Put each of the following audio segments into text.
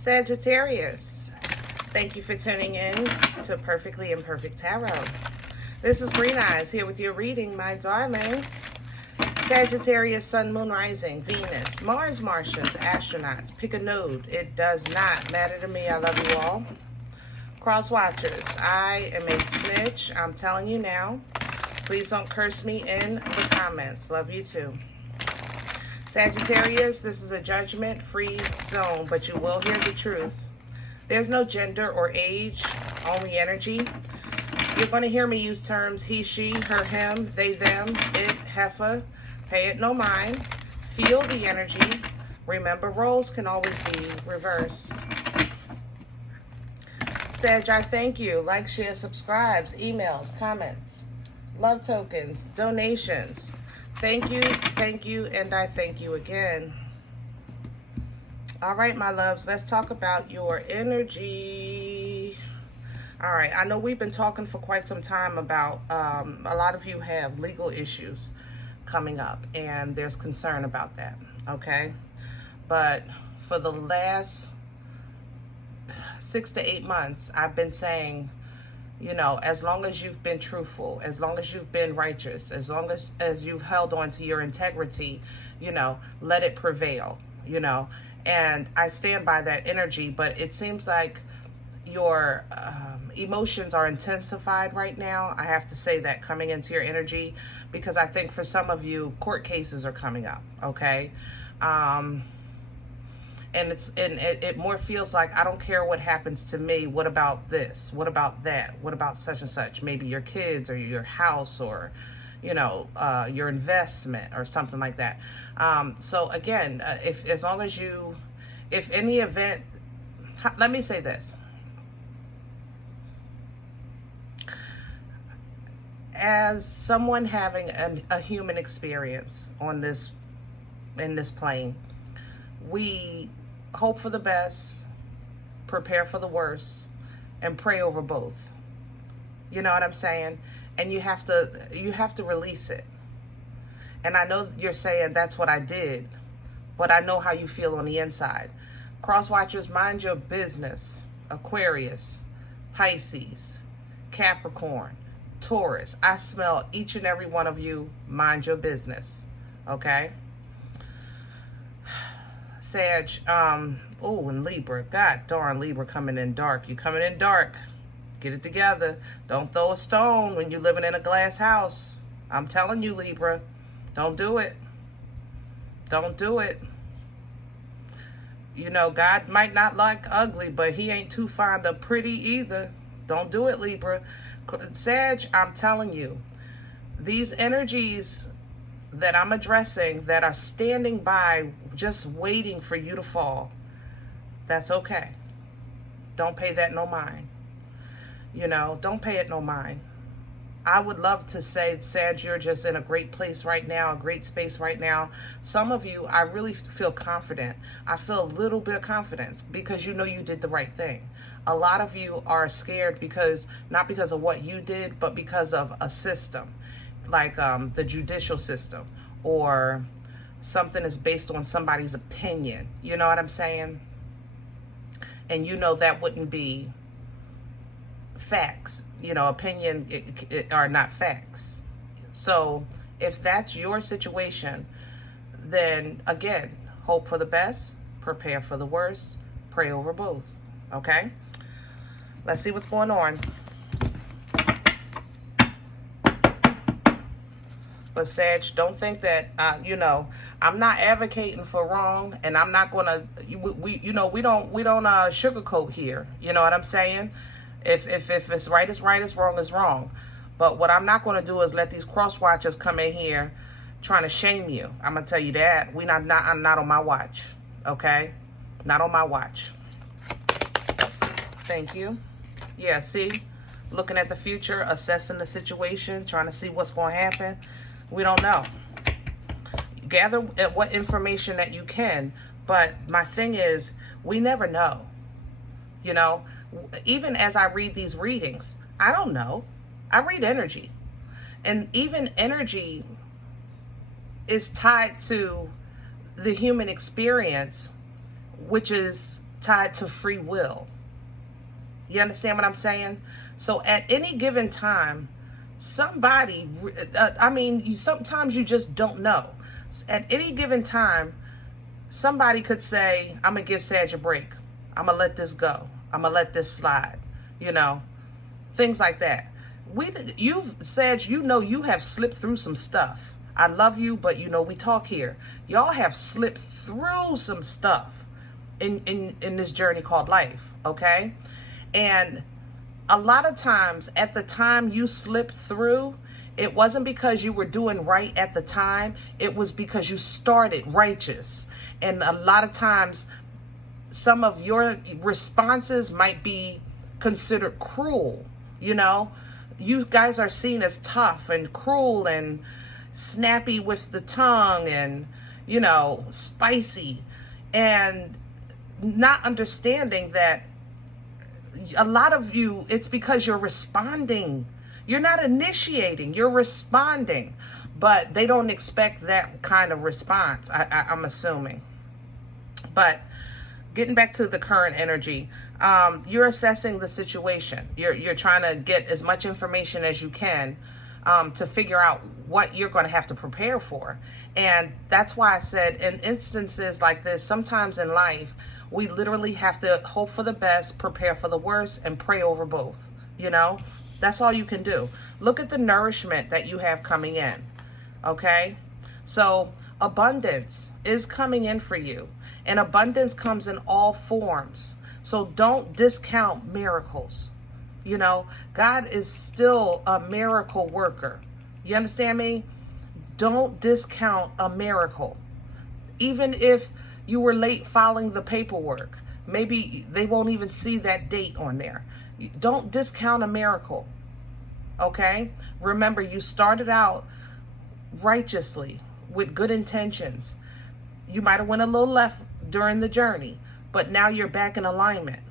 Sagittarius, thank you for tuning in to Perfectly Imperfect Tarot. This is Green Eyes here with your reading, my darlings. Sagittarius, Sun, Moon, Rising, Venus, Mars, Martians, astronauts. Pick a node. It does not matter to me. I love you all. Cross watchers, I am a snitch. I'm telling you now. Please don't curse me in the comments. Love you too. Sagittarius, this is a judgment-free zone, but you will hear the truth. There's no gender or age, only energy. You're going to hear me use terms he, she, her, him, they, them, it, heifer. Pay it no mind. Feel the energy. Remember, roles can always be reversed. Sag, I thank you. Like, share, subscribes, emails, comments, love tokens, donations. Thank you, and I thank you again. All right, my loves, let's talk about your energy. All right, I know we've been talking for quite some time about, a lot of you have legal issues coming up, and there's concern about that, okay? But for the last 6 to 8 months, I've been saying, you know, as long as you've been truthful, as long as you've been righteous, as long as you've held on to your integrity, you know, let it prevail, you know. And I stand by that energy, but it seems like your emotions are intensified right now. I have to say that coming into your energy, because I think for some of you, court cases are coming up, okay? And it more feels like, I don't care what happens to me. What about this? What about that? What about such and such? Maybe your kids or your house or, you know, your investment or something like that. So again, as long as you, if any event, let me say this. As someone having a human experience on this, in this plane, we hope for the best, prepare for the worst, and pray over both. You know what I'm saying? And you have to release it. And I know you're saying that's what I did, but I know how you feel on the inside. Cross watchers, mind your business. Aquarius, Pisces, Capricorn, Taurus. I smell each and every one of you. Mind your business. Okay? Sag, oh, and Libra. God darn, Libra coming in dark. You coming in dark. Get it together. Don't throw a stone when you're living in a glass house. I'm telling you, Libra. Don't do it. Don't do it. You know, God might not like ugly, but he ain't too fond of pretty either. Don't do it, Libra. Sag, I'm telling you, these energies that I'm addressing that are standing by just waiting for you to fall, that's okay. Don't pay that no mind. You know, don't pay it no mind. I would love to say, Sag, you're just in a great place right now, a great space right now. Some of you, I really feel confident. I feel a little bit of confidence because you know you did the right thing. A lot of you are scared because, not because of what you did, but because of a system, like the judicial system, or something is based on somebody's opinion. You know what I'm saying? And you know that wouldn't be facts. You know, opinion are not facts. So if that's your situation, then again, hope for the best, prepare for the worst, pray over both. Okay? Let's see what's going on. But Sag, don't think that, you know, I'm not advocating for wrong, and I'm not going to, we don't sugarcoat here. You know what I'm saying? If it's right, it's right. It's wrong, it's wrong. But what I'm not going to do is let these cross watchers come in here trying to shame you. I'm going to tell you that. I'm not on my watch. Okay? Not on my watch. Thank you. Yeah, see? Looking at the future, assessing the situation, trying to see what's going to happen. We don't know. Gather what information that you can. But my thing is, we never know. You know? Even as I read these readings, I don't know. I read energy. And even energy is tied to the human experience, which is tied to free will. You understand what I'm saying? So at any given time, somebody, sometimes you just don't know. At any given time, somebody could say, I'm going to give Sag a break. I'm going to let this go. I'm going to let this slide. You know, things like that. Sag, you have slipped through some stuff. I love you, but we talk here. Y'all have slipped through some stuff in this journey called life, okay? And a lot of times at the time you slipped through, it wasn't because you were doing right at the time. It was because you started righteous. And a lot of times some of your responses might be considered cruel. You guys are seen as tough and cruel and snappy with the tongue and, spicy, and not understanding that a lot of you, it's because you're responding. You're not initiating, you're responding, but they don't expect that kind of response, I'm assuming. But getting back to the current energy, you're assessing the situation. You're trying to get as much information as you can to figure out what you're going to have to prepare for. And that's why I said in instances like this, sometimes in life, we literally have to hope for the best, prepare for the worst, and pray over both. That's all you can do. Look at the nourishment that you have coming in. Okay? So abundance is coming in for you. And abundance comes in all forms. So don't discount miracles. God is still a miracle worker. You understand me? Don't discount a miracle. Even if you were late filing the paperwork, maybe they won't even see that date on there. Don't discount a miracle. Okay? Remember, you started out righteously with good intentions. You might have went a little left during the journey, but now you're back in alignment.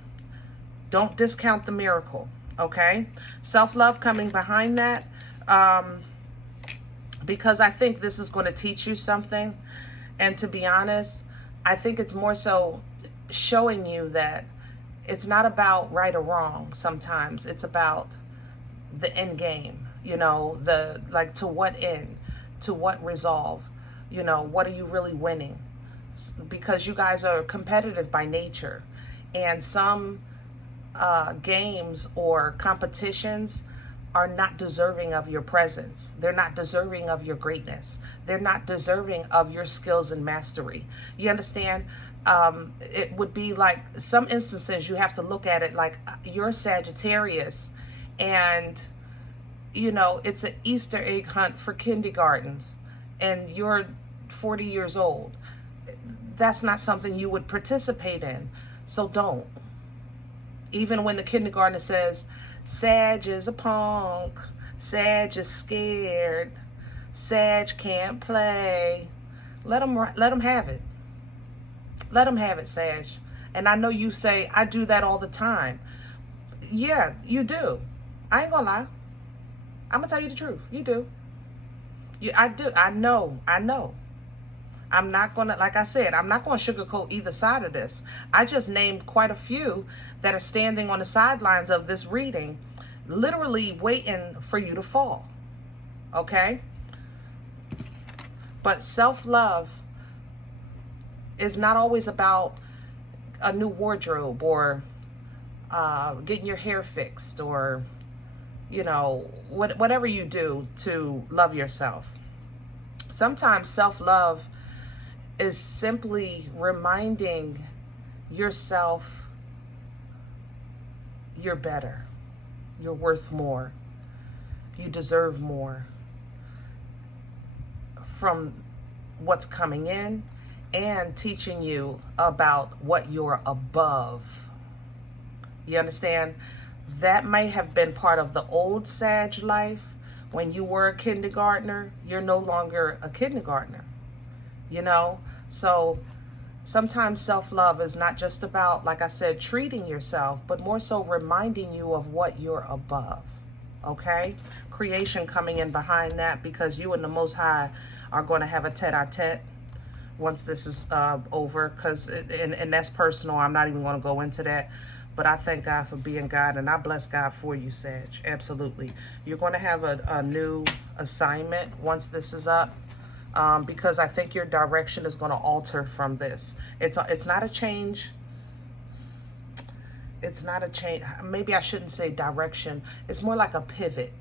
Don't discount the miracle. Okay? Self-love coming behind that, because I think this is going to teach you something. And to be honest, I think it's more so showing you that it's not about right or wrong. Sometimes it's about the end game, to what end, to what resolve, what are you really winning? Because you guys are competitive by nature, and some games or competitions are not deserving of your presence. They're not deserving of your greatness. They're not deserving of your skills and mastery. You understand? It would be like some instances you have to look at it like you're Sagittarius and, it's an Easter egg hunt for kindergartens and you're 40 years old. That's not something you would participate in. So don't. Even when the kindergartner says, Sag is a punk, Sag is scared, Sag can't play. Let them have it. Let them have it, Sag. And I know you say, I do that all the time. Yeah, you do. I ain't gonna lie. I'm gonna tell you the truth. You do. I do. I know. I'm not gonna, like I said, I'm not gonna sugarcoat either side of this. I just named quite a few that are standing on the sidelines of this reading, literally waiting for you to fall. Okay? But self-love is not always about a new wardrobe or getting your hair fixed or, whatever you do to love yourself. Sometimes self-love is simply reminding yourself you're better, you're worth more, you deserve more from what's coming in, and teaching you about what you're above. You understand? That may have been part of the old Sag life. When you were a kindergartner, you're no longer a kindergartner. So sometimes self-love is not just about, like I said, treating yourself, but more so reminding you of what you're above. Okay? Creation coming in behind that, because you and the Most High are going to have a tete-a-tete. once this is over, because and that's personal. I'm not even going to go into that. But I thank God for being God, and I bless God for you, Sag. Absolutely. You're going to have a new assignment once this is up, because I think your direction is going to alter from this. It's not a change. It's not a change. Maybe I shouldn't say direction. It's more like a pivot.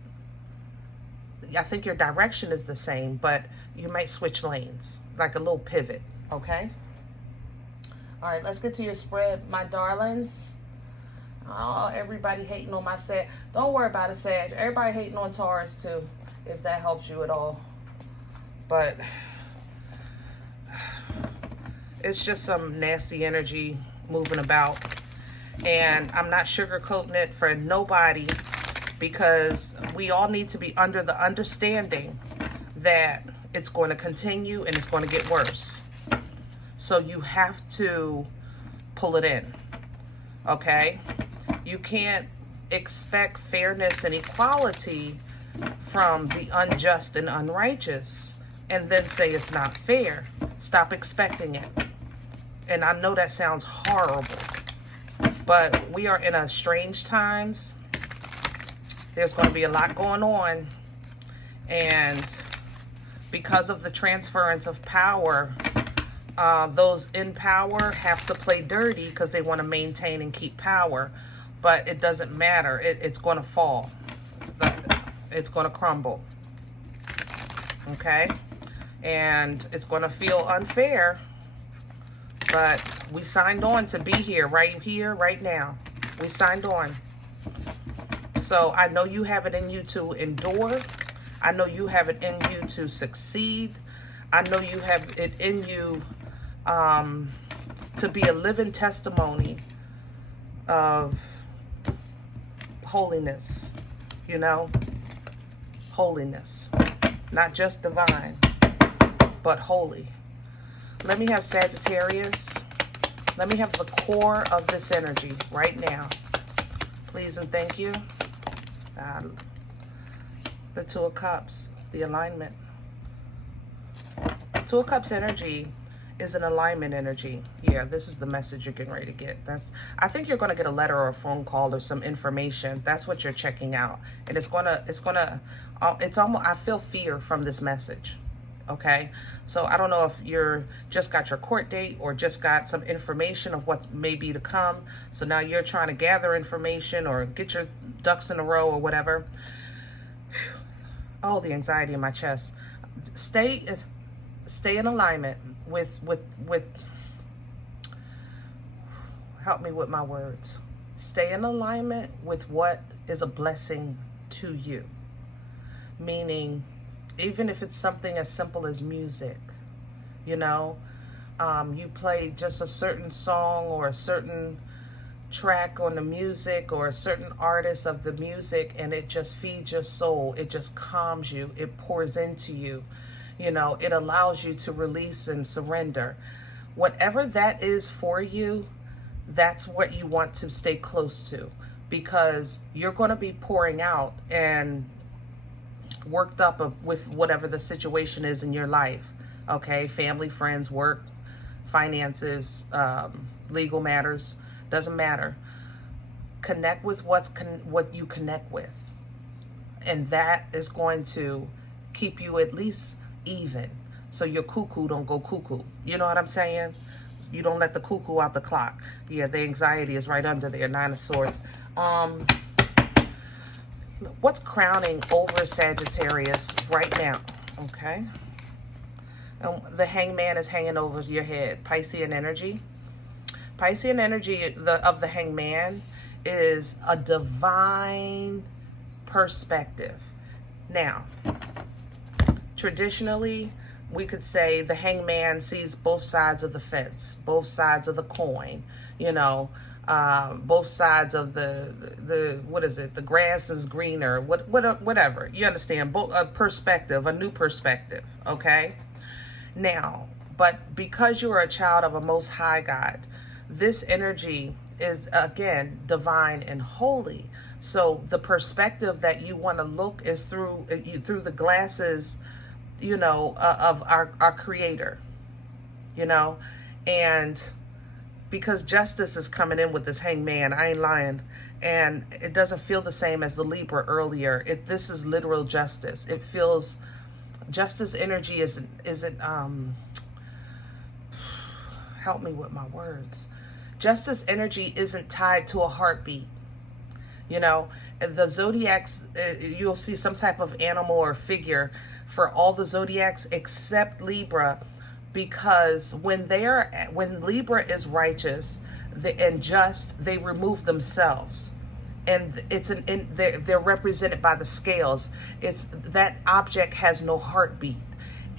I think your direction is the same, but you might switch lanes, like a little pivot, okay? All right, let's get to your spread, my darlings. Oh, everybody hating on my Sag. Don't worry about it, Sag. Everybody hating on Taurus, too, if that helps you at all. But it's just some nasty energy moving about. And I'm not sugarcoating it for nobody, because we all need to be under the understanding that it's going to continue and it's going to get worse. So you have to pull it in, okay? You can't expect fairness and equality from the unjust and unrighteous and then say it's not fair. Stop expecting it. And I know that sounds horrible, but we are in a strange times. There's going to be a lot going on, and because of the transference of power, those in power have to play dirty because they want to maintain and keep power. But it doesn't matter. It's going to fall. It's going to crumble. Okay? And it's going to feel unfair. But we signed on to be here, right now. We signed on. So I know you have it in you to endure. I know you have it in you to succeed. I know you have it in you to be a living testimony of holiness, you know, holiness, not just divine, but holy. Let me have Sagittarius. Let me have the core of this energy right now. Please and thank you. The Two of Cups, the alignment. Two of Cups energy is an alignment energy. Yeah, this is the message you're getting ready to get. I think you're going to get a letter or a phone call or some information. That's what you're checking out. And it's almost, I feel fear from this message. Okay, so I don't know if you're just got your court date or just got some information of what may be to come. So now you're trying to gather information or get your ducks in a row or whatever. Oh, the anxiety in my chest. Stay in alignment with help me with my words. Stay in alignment with what is a blessing to you. Meaning, even if it's something as simple as music, you know, you play just a certain song or a certain track on the music or a certain artist of the music, and it just feeds your soul. It just calms you. It pours into you. You know, it allows you to release and surrender. Whatever that is for you, that's what you want to stay close to, because you're going to be pouring out and worked up with whatever the situation is in your life. Okay, family, friends, work, finances, legal matters, doesn't matter. Connect with what you connect with, and that is going to keep you at least even, so your cuckoo don't go cuckoo. You know what I'm saying? You don't let the cuckoo out the clock. Yeah, the anxiety is right under there. Nine of Swords. What's crowning over Sagittarius right now? Okay. And the Hangman is hanging over your head. Piscean energy. Piscean energy of the Hangman is a divine perspective. Now, traditionally, we could say the Hangman sees both sides of the fence, both sides of the coin, you know, both sides of the what is it? The grass is greener, whatever. You understand? A perspective, a new perspective, okay? Now, but because you are a child of a Most High God, this energy is, again, divine and holy. So the perspective that you want to look is through the glasses, you know, of our Creator. you know? And because justice is coming in with this Hangman, I ain't lying. And it doesn't feel the same as the Libra earlier. This is literal justice. It feels, justice energy isn't help me with my words. Justice energy isn't tied to a heartbeat. You know, the zodiacs, you'll see some type of animal or figure for all the zodiacs except Libra, because when Libra is righteous and just, they remove themselves, and they're represented by the scales. It's that object has no heartbeat,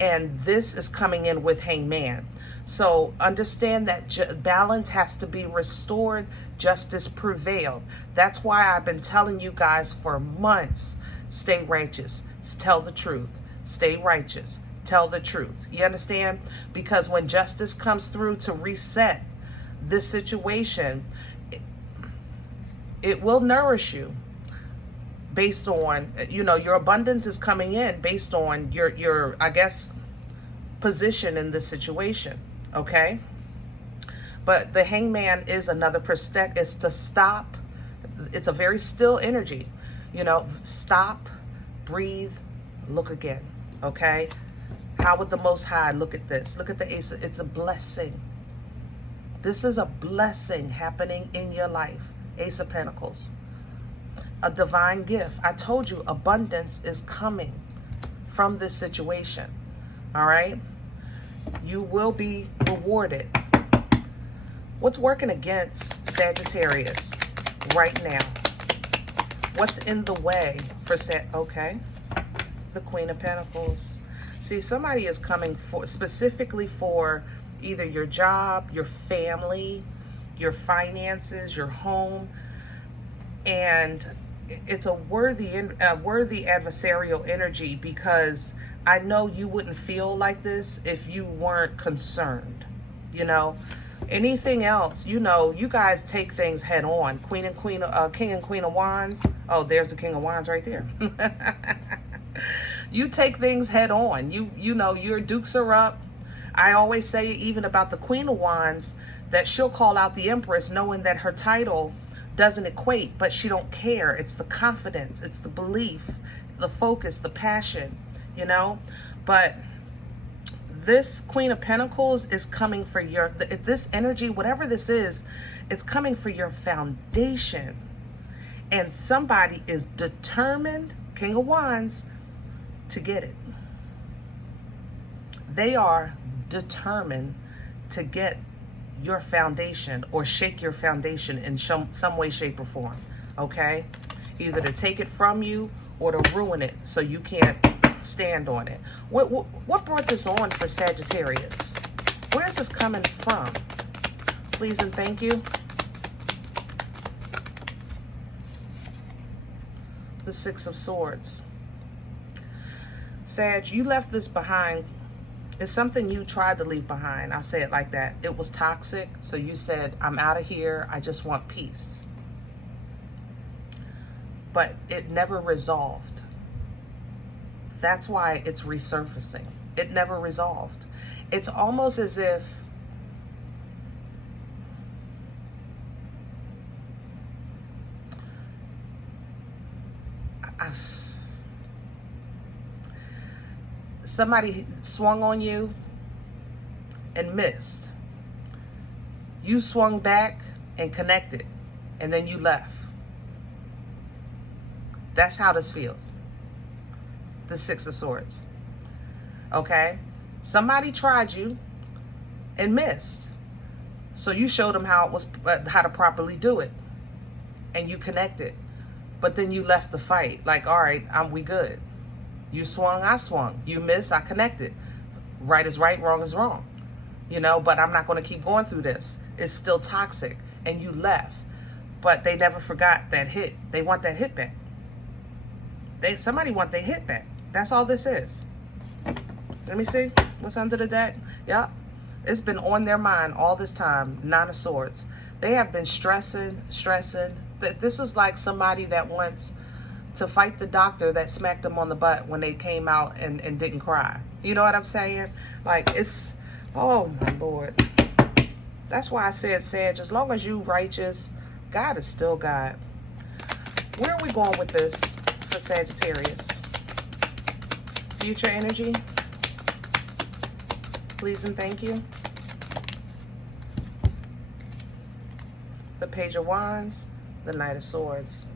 and this is coming in with Hangman. So understand that balance has to be restored. Justice prevailed. That's why I've been telling you guys for months, stay righteous, tell the truth, stay righteous, tell the truth. You understand? Because when justice comes through to reset this situation, it will nourish you based on, you know, your abundance is coming in based on your I guess, position in this situation. Okay? But the Hangman is another perspective, is to stop. It's a very still energy. You know, stop, breathe, look again. Okay? How would the Most High look at this? Look at the Ace. It's a blessing. This is a blessing happening in your life. Ace of Pentacles. A divine gift. I told you abundance is coming from this situation. All right? You will be rewarded. What's working against Sagittarius right now? What's in the way for okay? The Queen of Pentacles. See, somebody is coming for specifically for either your job, your family, your finances, your home, and it's a worthy adversarial energy, because I know you wouldn't feel like this if you weren't concerned. You know, anything else, you know, you guys take things head on. King and Queen of Wands. Oh, there's the King of Wands right there. You take things head on. You know, your dukes are up. I always say, even about the Queen of Wands, that she'll call out the Empress knowing that her title doesn't equate, but she don't care. It's the confidence, it's the belief, the focus, the passion, you know. But this Queen of Pentacles is coming for this energy, whatever this is, it's coming for your foundation. And somebody is determined, King of Wands, to get it. They are determined to get your foundation or shake your foundation in some way, shape, or form. Okay? Either to take it from you or to ruin it so you can't stand on it. What brought this on for Sagittarius? Where is this coming from? Please and thank you. The Six of Swords. Sag, you left this behind. It's something you tried to leave behind. I'll say it like that. It was toxic. So you said, I'm out of here. I just want peace. But it never resolved. That's why it's resurfacing. It never resolved. It's almost as if somebody swung on you and missed. You swung back and connected, and then you left. That's how this feels. The Six of Swords. Okay? Somebody tried you and missed. So you showed them how to properly do it. And you connected. But then you left the fight. Like, all right, we good. You swung, I swung. You missed, I connected. Right is right, wrong is wrong. You know, but I'm not going to keep going through this. It's still toxic. And you left. But they never forgot that hit. They want that hit back. Somebody want their hit back. That's all this is. Let me see. What's under the deck? Yep. It's been on their mind all this time. Nine of Swords. They have been stressing. This is like somebody that wants to fight the doctor that smacked them on the butt when they came out and didn't cry. You know what I'm saying? Like, it's Oh, my Lord. That's why I said, Sag, as long as you righteous, God is still God. Where are we going with this for Sagittarius? Future energy. Please and thank you. The Page of Wands. The Knight of Swords.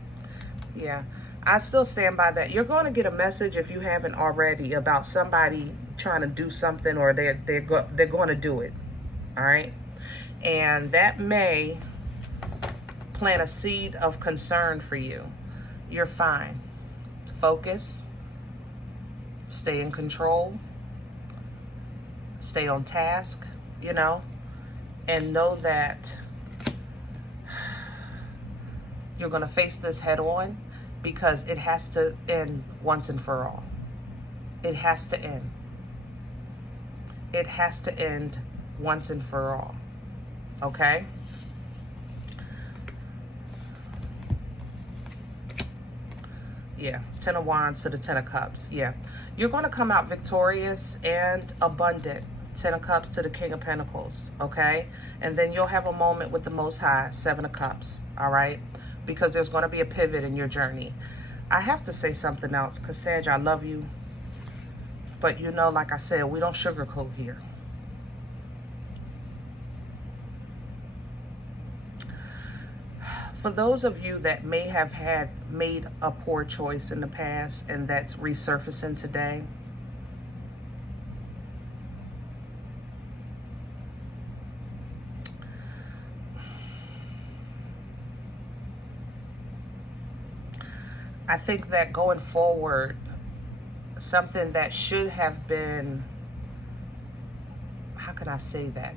Yeah. I still stand by that. You're going to get a message, if you haven't already, about somebody trying to do something, or they're going to do it. All right? And that may plant a seed of concern for you. You're fine. Focus. Stay in control. Stay on task, you know, and know that you're going to face this head on, because it has to end once and for all. It has to end. It has to end once and for all. Okay? Yeah. 10 of Wands to the 10 of Cups. Yeah. You're going to come out victorious and abundant. 10 of Cups to the King of Pentacles. Okay? And then you'll have a moment with the Most High. 7 of Cups. All right? Because there's going to be a pivot in your journey. I have to say something else, because, Sag, I love you. But, you know, like I said, we don't sugarcoat here. For those of you that may have made a poor choice in the past, and that's resurfacing today, I think that going forward, something that should have been, how can I say that?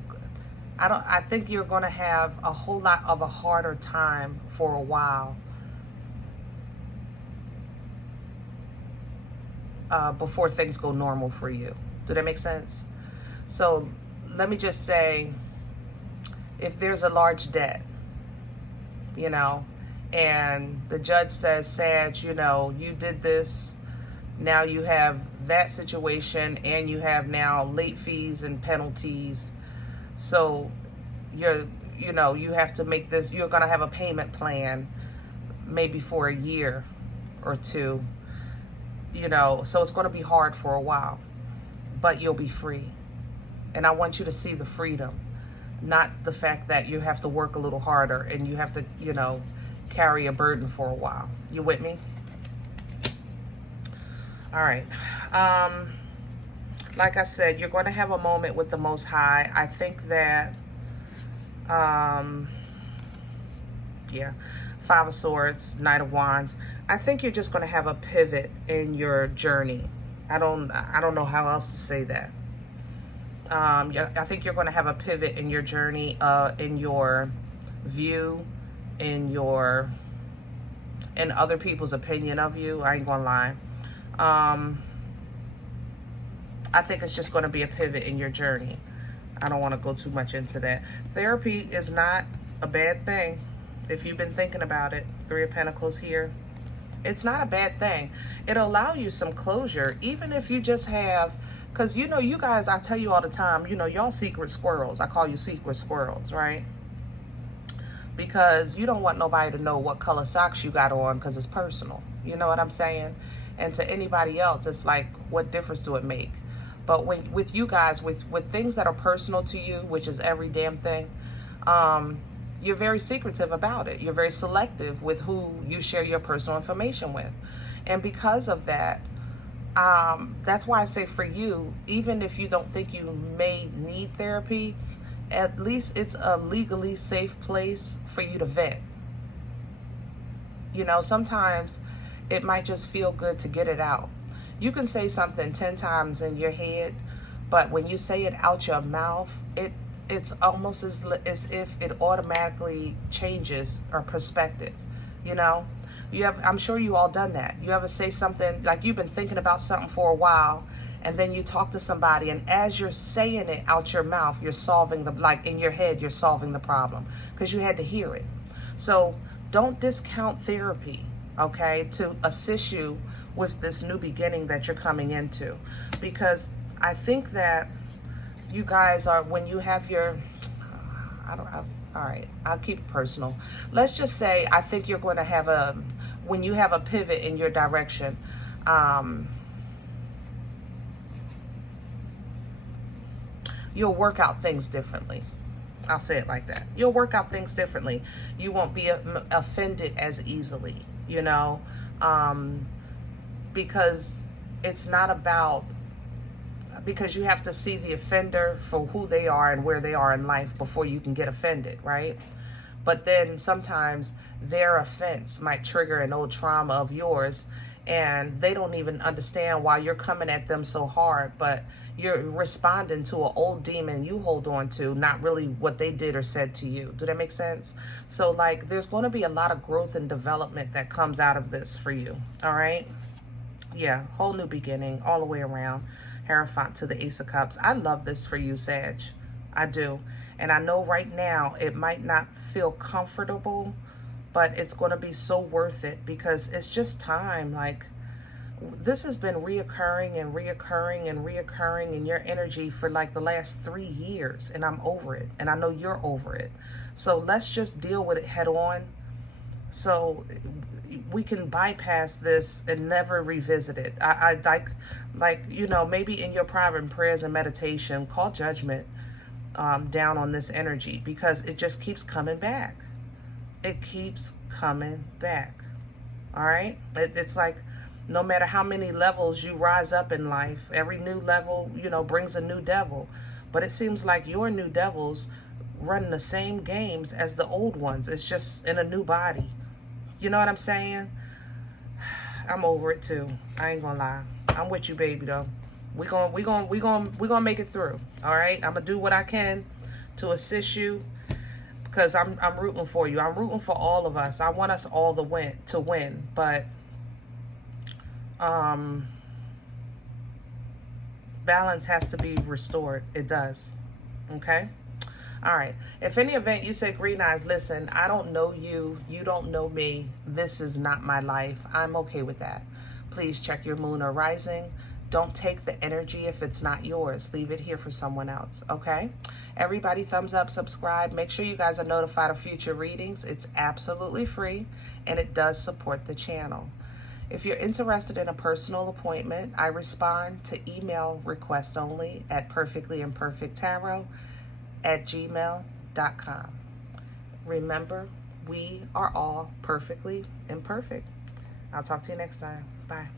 I think you're going to have a whole lot of a harder time for a while before things go normal for you. Do that make sense? So let me just say, if there's a large debt, you know, and the judge says, Sag, you know, you did this, now you have that situation, and you have now late fees and penalties. So you know, you have to make this, you're going to have a payment plan maybe for a year or two, you know, so it's going to be hard for a while, but you'll be free. And I want you to see the freedom, not the fact that you have to work a little harder and you have to, you know, carry a burden for a while. You with me? All right. Like I said, you're going to have a moment with the Most High. I think that, yeah, 5 of Swords, Knight of Wands. I think you're just going to have a pivot in your journey. I don't know how else to say that. I think you're going to have a pivot in your journey, in your view, in other people's opinion of you. I ain't going to lie. I think it's just going to be a pivot in your journey. I don't want to go too much into that. Therapy is not a bad thing if you've been thinking about it. 3 of Pentacles here. It's not a bad thing. It'll allow you some closure, even if you just have, because, you know, you guys, I tell you all the time, you know, y'all secret squirrels. I call you secret squirrels, right? Because you don't want nobody to know what color socks you got on, because it's personal. You know what I'm saying? And to anybody else, it's like, what difference do it make? But with you guys, with things that are personal to you, which is every damn thing, you're very secretive about it. You're very selective with who you share your personal information with. And because of that, that's why I say for you, even if you don't think you may need therapy, at least it's a legally safe place for you to vent. You know, sometimes it might just feel good to get it out. You can say something 10 times in your head, but when you say it out your mouth, it's almost as if it automatically changes our perspective. You know, I'm sure you all done that. You ever say something, like you've been thinking about something for a while, and then you talk to somebody, and as you're saying it out your mouth, you're solving like in your head, you're solving the problem because you had to hear it. So don't discount therapy, okay, to assist you with this new beginning that you're coming into, because I think that you guys are, when you have your, all right, I'll keep it personal. Let's just say, I think you're going to have when you have a pivot in your direction, you'll work out things differently. I'll say it like that. You'll work out things differently. You won't be offended as easily, you know, because it's not about, because you have to see the offender for who they are and where they are in life before you can get offended, right? But then sometimes their offense might trigger an old trauma of yours, and they don't even understand why you're coming at them so hard, but you're responding to an old demon you hold on to, not really what they did or said to you. Do that make sense? So like, there's going to be a lot of growth and development that comes out of this for you. All right. Yeah. Whole new beginning all the way around. Hierophant to the Ace of Cups. I love this for you, Sag. I do. And I know right now it might not feel comfortable, but it's going to be so worth it, because it's just time. Like, this has been reoccurring and reoccurring and reoccurring in your energy for like the last 3 years, and I'm over it, and I know you're over it. So let's just deal with it head on, so we can bypass this and never revisit it. I like, you know, maybe in your private prayers and meditation, call judgment down on this energy, because it just keeps coming back. It keeps coming back. All right. It's like, no matter how many levels you rise up in life, every new level, you know, brings a new devil. But it seems like your new devils run the same games as the old ones. It's just in a new body. You know what I'm saying? I'm over it too. I ain't gonna lie. I'm with you, baby, though. We gonna make it through. All right. I'm gonna do what I can to assist you, because I'm rooting for you. I'm rooting for all of us. I want us all to win, but balance has to be restored. It does. Okay. All right. If any event you say, Green Eyes, listen, I don't know you. You don't know me. This is not my life. I'm okay with that. Please check your moon or rising. Don't take the energy if it's not yours. Leave it here for someone else. Okay. Everybody, thumbs up, subscribe. Make sure you guys are notified of future readings. It's absolutely free, and it does support the channel. If you're interested in a personal appointment, I respond to email request only at perfectlyimperfecttarot@gmail.com. Remember, we are all perfectly imperfect. I'll talk to you next time. Bye.